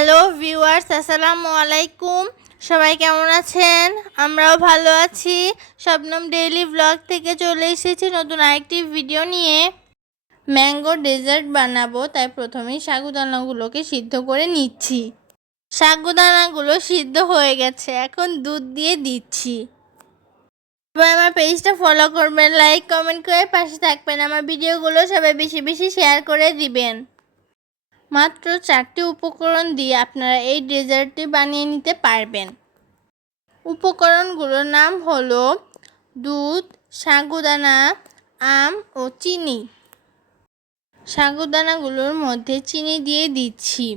Hello viewers, আসসালামু আলাইকুম। সবাই কেমন আছেন? আমরাও ভালো আছি। শবনম ডেইলি ব্লগ থেকে চলে এসেছি নতুন আরেকটি ভিডিও নিয়ে। ম্যাঙ্গো ডেজার্ট বানাবো, তাই প্রথমেই সাগুদানাগুলোকে সিদ্ধ করে নিচ্ছি। সাগুদানাগুলো সিদ্ধ হয়ে গেছে, এখন দুধ দিয়ে দিচ্ছি। সবাই আমার পেজটা ফলো করবেন লাইক কমেন্ট করে পাশে থাকবেন, আমার ভিডিওগুলো সবাই বেশি বেশি শেয়ার করে দিবেন। মাত্র চারটি উপকরণ দিয়ে আপনারা এই ডেজার্টটি বানিয়ে নিতে পারবেন। উপকরণগুলোর নাম হলো দুধ, সাগুদানা, আম ও চিনি। সাগুদানাগুলোর মধ্যে চিনি দিয়ে দিচ্ছি।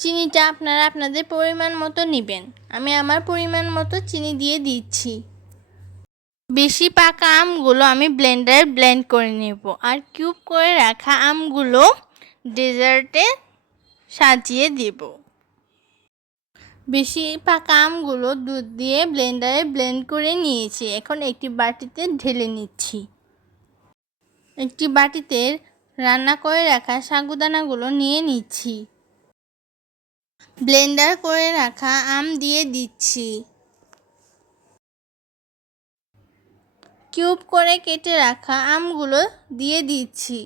চিনিটা আপনারা আপনাদের পরিমাণ মতো নেবেন। আমি আমার পরিমাণ মতো চিনি দিয়ে দিচ্ছি। বেশি পাকা আমগুলো আমি ব্লেন্ডারে ব্লেন্ড করে নেব। আর কিউব করে রাখা আমগুলো ডেজার্টে সাজিয়ে দেব। বেশি পাকা আমগুলো দুধ দিয়ে ব্লেন্ডারে ব্লেন্ড করে নিয়েছি। এখন একটি বাটিতে ঢেলে নিচ্ছি। একটি বাটিতে রান্না করে রাখা সাগুদানাগুলো নিয়ে নিচ্ছি। ব্লেন্ডার করে রাখা আম দিয়ে দিচ্ছি। কিউব করে কেটে রাখা আমগুলো দিয়ে দিচ্ছি।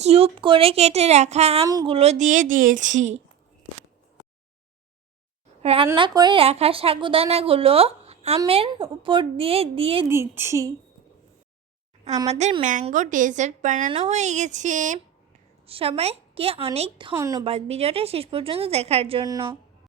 কিউব করে কেটে রাখা আমগুলো দিয়ে দিয়েছি। রান্না করে রাখা সাগুদানাগুলো আমের উপর দিয়ে দিয়ে দিচ্ছি। আমাদের ম্যাঙ্গো ডেজার্ট বানানো হয়ে গেছে। সবাইকে অনেক ধন্যবাদ ভিডিওটা শেষ পর্যন্ত দেখার জন্য।